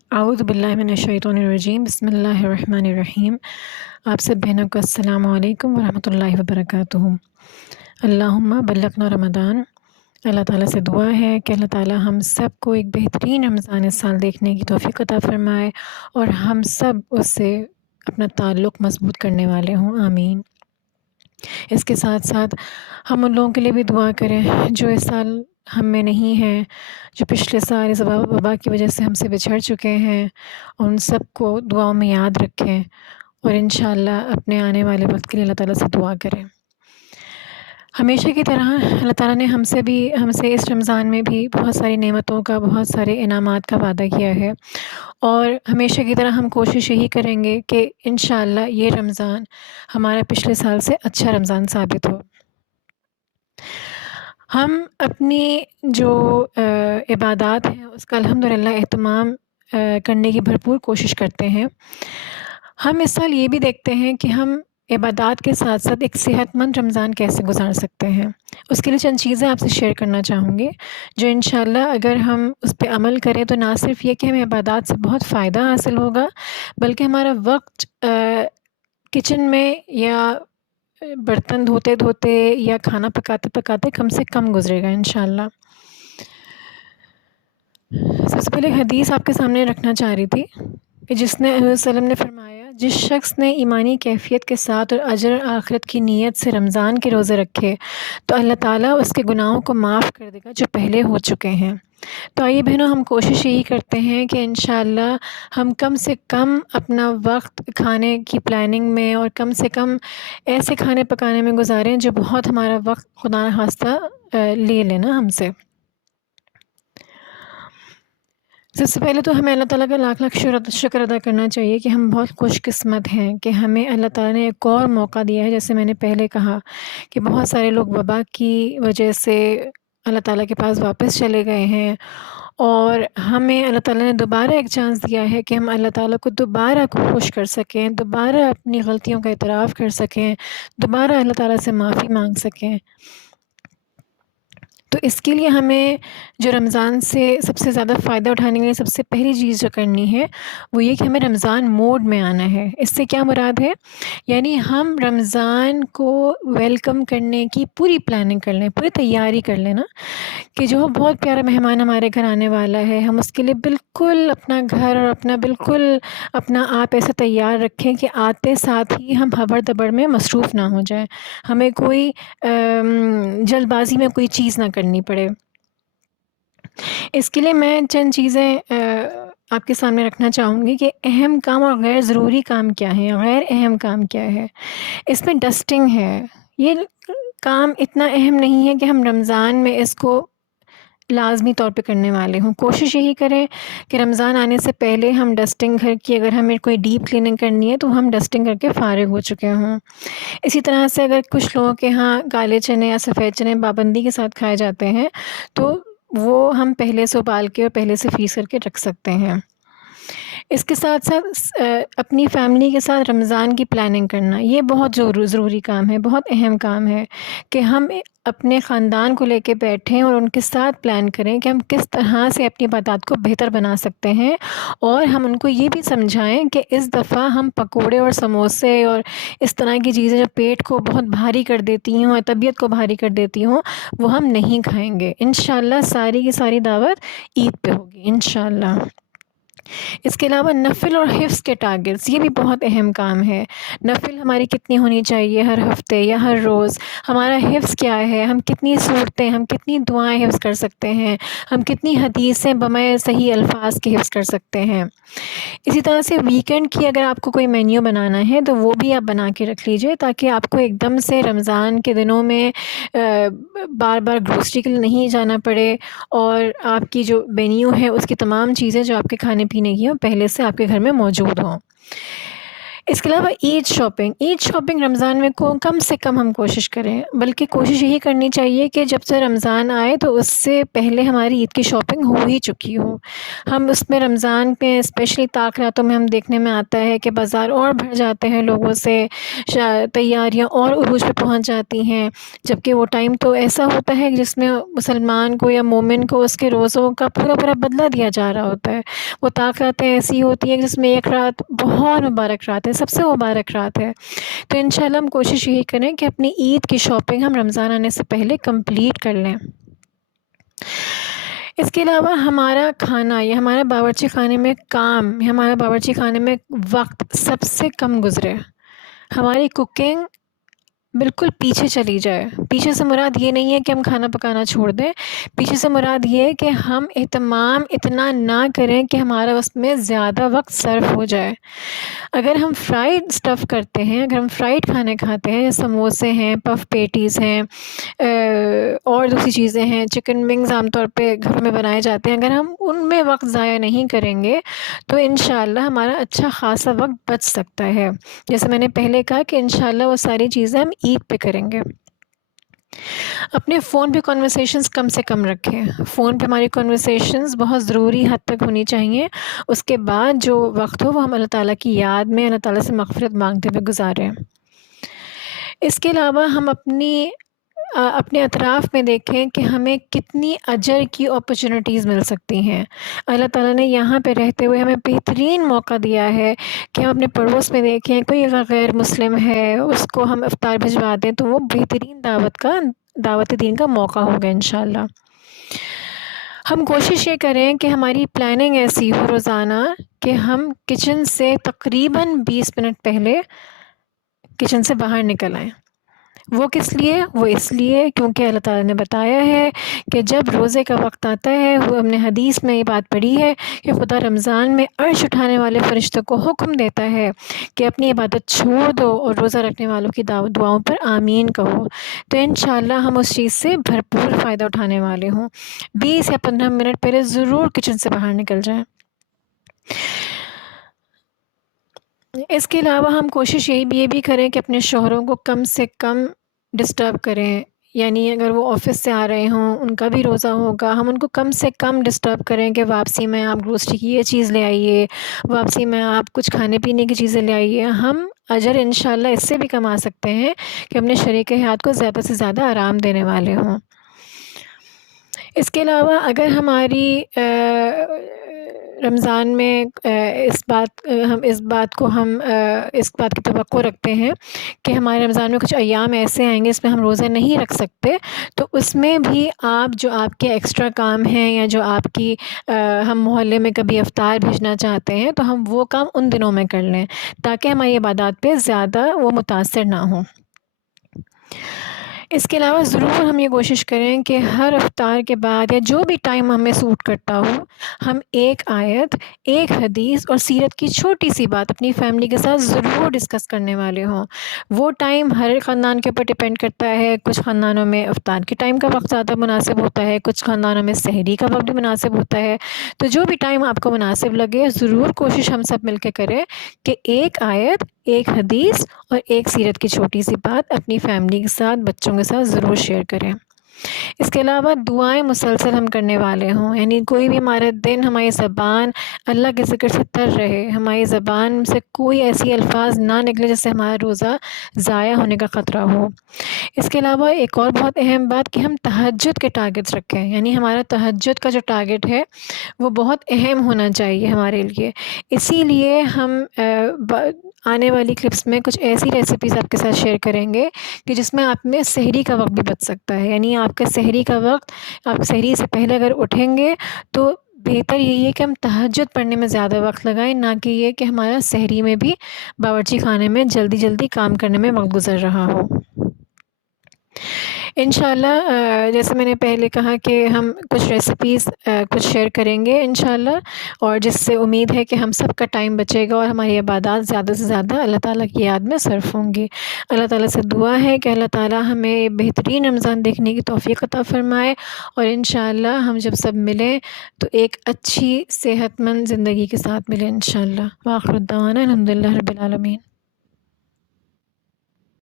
اعوذ باللہ من الشیطان الرجیم، بسم اللہ الرحمن الرحیم۔ آپ سب بہنوں کو السلام علیکم ورحمۃ اللہ وبرکاتہ۔ اللہم بلغنا رمضان۔ اللہ تعالیٰ سے دعا ہے کہ اللہ تعالیٰ ہم سب کو ایک بہترین رمضان اس سال دیکھنے کی توفیق عطا فرمائے اور ہم سب اس سے اپنا تعلق مضبوط کرنے والے ہوں، آمین۔ اس کے ساتھ ساتھ ہم ان لوگوں کے لیے بھی دعا کریں جو اس سال ہم میں نہیں ہیں، جو پچھلے سال اس وبا کی وجہ سے ہم سے بچھڑ چکے ہیں، ان سب کو دعاؤں میں یاد رکھیں اور انشاءاللہ اپنے آنے والے وقت کے لیے اللہ تعالیٰ سے دعا کریں۔ ہمیشہ کی طرح اللہ تعالیٰ نے ہم سے اس رمضان میں بھی بہت ساری نعمتوں کا، بہت سارے انعامات کا وعدہ کیا ہے، اور ہمیشہ کی طرح ہم کوشش یہی کریں گے کہ انشاءاللہ یہ رمضان ہمارا پچھلے سال سے اچھا رمضان ثابت ہو۔ ہم اپنی جو عبادات ہیں اس کا الحمدللہ اہتمام کرنے کی بھرپور کوشش کرتے ہیں۔ ہم اس سال یہ بھی دیکھتے ہیں کہ ہم عبادات کے ساتھ ساتھ ایک صحت مند رمضان کیسے گزار سکتے ہیں۔ اس کے لیے چند چیزیں آپ سے شیئر کرنا چاہوں گی جو انشاءاللہ اگر ہم اس پہ عمل کریں تو نہ صرف یہ کہ ہمیں عبادات سے بہت فائدہ حاصل ہوگا، بلکہ ہمارا وقت کچن میں یا برتن دھوتے دھوتے یا کھانا پکاتے پکاتے کم سے کم گزرے گا انشاءاللہ۔ سب سے پہلے حدیث آپ کے سامنے رکھنا چاہ رہی تھی کہ جس نے حضرت صلی اللہ علیہ وسلم نے فرمایا، جس شخص نے ایمانی کیفیت کے ساتھ اور اجر آخرت کی نیت سے رمضان کے روزے رکھے تو اللہ تعالیٰ اس کے گناہوں کو معاف کر دے گا جو پہلے ہو چکے ہیں۔ تو آئیے بہنوں، ہم کوشش یہی کرتے ہیں کہ انشاءاللہ ہم کم سے کم اپنا وقت کھانے کی پلاننگ میں اور کم سے کم ایسے کھانے پکانے میں گزاریں جو بہت ہمارا وقت خدا نخواستہ لے لینا ہم سے۔ سب سے پہلے تو ہمیں اللہ تعالیٰ کا لاکھ لاکھ شکر ادا کرنا چاہیے کہ ہم بہت خوش قسمت ہیں کہ ہمیں اللہ تعالیٰ نے ایک اور موقع دیا ہے۔ جیسے میں نے پہلے کہا کہ بہت سارے لوگ وبا کی وجہ سے اللہ تعالیٰ کے پاس واپس چلے گئے ہیں، اور ہمیں اللہ تعالیٰ نے دوبارہ ایک چانس دیا ہے کہ ہم اللہ تعالیٰ کو دوبارہ خوش کر سکیں، دوبارہ اپنی غلطیوں کا اعتراف کر سکیں، دوبارہ اللہ تعالیٰ سے معافی مانگ سکیں۔ تو اس کے لیے ہمیں جو رمضان سے سب سے زیادہ فائدہ اٹھانے کے لیے سب سے پہلی چیز جو کرنی ہے وہ یہ کہ ہمیں رمضان موڈ میں آنا ہے۔ اس سے کیا مراد ہے؟ یعنی ہم رمضان کو ویلکم کرنے کی پوری پلاننگ کر لیں، پوری تیاری کر لیں نا، کہ جو بہت پیارا مہمان ہمارے گھر آنے والا ہے، ہم اس کے لیے بالکل اپنا گھر اور اپنا آپ ایسے تیار رکھیں کہ آتے ساتھ ہی ہم ہبڑ دبڑ میں مصروف نہ ہو جائیں، ہمیں کوئی جلد بازی میں کوئی چیز نہ کرنی پڑے۔ اس کے لیے میں چند چیزیں آپ کے سامنے رکھنا چاہوں گی کہ اہم کام اور غیر ضروری کام کیا ہے، غیر اہم کام کیا ہے۔ اس میں ڈسٹنگ ہے۔ یہ کام اتنا اہم نہیں ہے کہ ہم رمضان میں اس کو لازمی طور پہ کرنے والے ہوں۔ کوشش یہی کریں کہ رمضان آنے سے پہلے ہم ڈسٹنگ گھر کی، اگر ہمیں کوئی ڈیپ کلیننگ کرنی ہے تو ہم ڈسٹنگ کر کے فارغ ہو چکے ہوں۔ اسی طرح سے اگر کچھ لوگوں کے ہاں کالے چنے یا سفید چنے پابندی کے ساتھ کھائے جاتے ہیں تو وہ ہم پہلے سے ابال کے اور پہلے سے فریز کر کے رکھ سکتے ہیں۔ اس کے ساتھ ساتھ اپنی فیملی کے ساتھ رمضان کی پلاننگ کرنا، یہ بہت ضروری کام ہے، بہت اہم کام ہے کہ ہم اپنے خاندان کو لے کے بیٹھیں اور ان کے ساتھ پلان کریں کہ ہم کس طرح سے اپنی عبادات کو بہتر بنا سکتے ہیں، اور ہم ان کو یہ بھی سمجھائیں کہ اس دفعہ ہم پکوڑے اور سموسے اور اس طرح کی چیزیں جو پیٹ کو بہت بھاری کر دیتی ہوں اور طبیعت کو بھاری کر دیتی ہوں وہ ہم نہیں کھائیں گے۔ انشاءاللہ ساری کی ساری دعوت عید پہ ہوگی انشاءاللہ۔ اس کے علاوہ نفل اور حفظ کے ٹارگٹس، یہ بھی بہت اہم کام ہے۔ نفل ہماری کتنی ہونی چاہیے ہر ہفتے یا ہر روز، ہمارا حفظ کیا ہے، ہم کتنی صورتیں، ہم کتنی دعائیں حفظ کر سکتے ہیں، ہم کتنی حدیثیں بمع صحیح الفاظ کے حفظ کر سکتے ہیں۔ اسی طرح سے ویکنڈ کی اگر آپ کو کوئی مینیو بنانا ہے تو وہ بھی آپ بنا کے رکھ لیجئے تاکہ آپ کو ایک دم سے رمضان کے دنوں میں بار بار گروسری کے لیے نہیں جانا پڑے، اور آپ کی جو مینیو ہے اس کی تمام چیزیں جو آپ کے کھانے پینے کی ہیں پہلے سے آپ کے گھر میں موجود ہوں۔ اس کے علاوہ عید شاپنگ رمضان میں کم سے کم ہم کوشش کریں، بلکہ کوشش یہی کرنی چاہیے کہ جب سے رمضان آئے تو اس سے پہلے ہماری عید کی شاپنگ ہو ہی چکی ہو۔ ہم اس میں رمضان پہ اسپیشلی راتوں میں ہم دیکھنے میں آتا ہے کہ بازار اور بھر جاتے ہیں لوگوں سے، تیاریاں اور عروج پہ پہنچ جاتی ہیں، جبکہ وہ ٹائم تو ایسا ہوتا ہے جس میں مسلمان کو یا مومن کو اس کے روزوں کا پورا بدلہ دیا جا رہا ہوتا ہے۔ وہ راتیں ایسی ہوتی ہیں جس میں ایک رات بہت مبارک رات ہے، سب سے مبارک رات ہے۔ تو انشاءاللہ ہم کوشش یہی کریں کہ اپنی عید کی شاپنگ ہم رمضان آنے سے پہلے کمپلیٹ کر لیں۔ اس کے علاوہ ہمارا کھانا یا ہمارا باورچی خانے میں ہمارا باورچی خانے میں وقت سب سے کم گزرے، ہماری کوکنگ بالکل پیچھے چلی جائے۔ پیچھے سے مراد یہ نہیں ہے کہ ہم کھانا پکانا چھوڑ دیں، پیچھے سے مراد یہ ہے کہ ہم اہتمام اتنا نہ کریں کہ ہمارا اس میں زیادہ وقت صرف ہو جائے۔ اگر ہم فرائیڈ اسٹف کرتے ہیں، اگر ہم فرائیڈ کھانے کھاتے ہیں، سموسے ہیں، پف پیٹیز ہیں، اور دوسری چیزیں ہیں، چکن ونگز عام طور پہ گھروں میں بنائے جاتے ہیں، اگر ہم ان میں وقت ضائع نہیں کریں گے تو انشاءاللہ ہمارا اچھا خاصا وقت بچ سکتا ہے۔ جیسے میں نے پہلے کہا کہ انشاءاللہ وہ ساری چیزیں ہم عید پہ کریں گے۔ اپنے فون پہ کنورسیشنز کم سے کم رکھیں۔ فون پہ ہماری کنورسیشنز بہت ضروری حد تک ہونی چاہیے، اس کے بعد جو وقت ہو وہ ہم اللہ تعالیٰ کی یاد میں اللہ تعالیٰ سے مغفرت مانگتے ہوئے گزاریں۔ اس کے علاوہ ہم اپنے اطراف میں دیکھیں کہ ہمیں کتنی اجر کی اپرچونٹیز مل سکتی ہیں۔ اللہ تعالیٰ نے یہاں پہ رہتے ہوئے ہمیں بہترین موقع دیا ہے کہ ہم اپنے پڑوس میں دیکھیں، کوئی اگر غیر مسلم ہے اس کو ہم افطار بھجوا دیں تو وہ بہترین دعوت دین کا موقع ہوگا انشاءاللہ۔ ہم کوشش یہ کریں کہ ہماری پلاننگ ایسی ہو روزانہ کہ ہم کچن سے تقریباً 20 منٹ پہلے کچن سے باہر نکل آئیں۔ وہ کس لیے؟ وہ اس لیے کیونکہ اللہ تعالیٰ نے بتایا ہے کہ جب روزے کا وقت آتا ہے، وہ ہم نے حدیث میں یہ بات پڑھی ہے کہ خدا رمضان میں عرش اٹھانے والے فرشتوں کو حکم دیتا ہے کہ اپنی عبادت چھوڑ دو اور روزہ رکھنے والوں کی دعاؤں پر آمین کہو۔ تو انشاءاللہ ہم اس چیز سے بھرپور فائدہ اٹھانے والے ہوں۔ 20 یا 15 منٹ پہلے ضرور کچن سے باہر نکل جائیں۔ اس کے علاوہ ہم کوشش یہ بھی کریں کہ اپنے شوہروں کو کم سے کم ڈسٹرب کریں، یعنی اگر وہ آفس سے آ رہے ہوں، ان کا بھی روزہ ہوگا، ہم ان کو کم سے کم ڈسٹرب کریں کہ واپسی میں آپ گروسری کی یہ چیز لے آئیے، واپسی میں آپ کچھ کھانے پینے کی چیزیں لے آئیے۔ ہم اجر انشاءاللہ اس سے بھی کما سکتے ہیں کہ اپنے شریک حیات کو زیادہ سے زیادہ آرام دینے والے ہوں۔ اس کے علاوہ اگر ہماری رمضان میں اس بات کی توقع رکھتے ہیں کہ ہمارے رمضان میں کچھ ایام ایسے آئیں گے اس میں ہم روزہ نہیں رکھ سکتے، تو اس میں بھی آپ کے ایکسٹرا کام ہیں یا جو آپ کی ہم محلے میں کبھی افطار بھیجنا چاہتے ہیں تو ہم وہ کام ان دنوں میں کر لیں تاکہ ہماری عبادات پہ زیادہ وہ متاثر نہ ہوں۔ اس کے علاوہ ضرور ہم یہ کوشش کریں کہ ہر افطار کے بعد یا جو بھی ٹائم ہمیں سوٹ کرتا ہو، ہم ایک آیت، ایک حدیث اور سیرت کی چھوٹی سی بات اپنی فیملی کے ساتھ ضرور ڈسکس کرنے والے ہوں۔ وہ ٹائم ہر خاندان کے اوپر ڈپینڈ کرتا ہے، کچھ خاندانوں میں افطار کے ٹائم کا وقت زیادہ مناسب ہوتا ہے، کچھ خاندانوں میں سحری کا وقت بھی مناسب ہوتا ہے۔ تو جو بھی ٹائم آپ کو مناسب لگے ضرور کوشش ہم سب مل کے کریں کہ ایک آیت، ایک حدیث اور ایک سیرت کی چھوٹی سی بات اپنی فیملی کے ساتھ، بچوں کے ساتھ ضرور شیئر کریں۔ اس کے علاوہ دعائیں مسلسل ہم کرنے والے ہوں، یعنی کوئی بھی ہمارا دن، ہماری زبان اللہ کے ذکر سے تر رہے، ہماری زبان سے کوئی ایسی الفاظ نہ نکلے جس سے ہمارا روزہ ضائع ہونے کا خطرہ ہو۔ اس کے علاوہ ایک اور بہت اہم بات کہ ہم تہجد کے ٹارگٹس رکھیں، یعنی ہمارا تہجد کا جو ٹارگٹ ہے وہ بہت اہم ہونا چاہیے ہمارے لیے۔ اسی لیے ہم آنے والی کلپس میں کچھ ایسی ریسیپیز آپ کے ساتھ شیئر کریں گے کہ جس میں آپ میں سحری کا وقت بھی بچ سکتا ہے، یعنی آپ کا سحری کا وقت، آپ سحری سے پہلے اگر اٹھیں گے تو بہتر یہی ہے کہ ہم تہجد پڑھنے میں زیادہ وقت لگائیں، نہ کہ یہ کہ ہمارا سحری میں بھی باورچی خانے میں جلدی کام کرنے میں وقت گزر رہا ہو۔ انشاءاللہ جیسے میں نے پہلے کہا کہ ہم کچھ ریسیپیز کچھ شیئر کریں گے انشاءاللہ، اور جس سے امید ہے کہ ہم سب کا ٹائم بچے گا اور ہماری عبادات زیادہ سے زیادہ اللہ تعالیٰ کی یاد میں صرف ہوں گی۔ اللہ تعالیٰ سے دعا ہے کہ اللہ تعالیٰ ہمیں بہترین رمضان دیکھنے کی توفیق عطا فرمائے، اور انشاءاللہ ہم جب سب ملیں تو ایک اچھی صحت مند زندگی کے ساتھ ملیں انشاءاللہ۔ وآخر الدعوانا الحمدللہ رب العالمین۔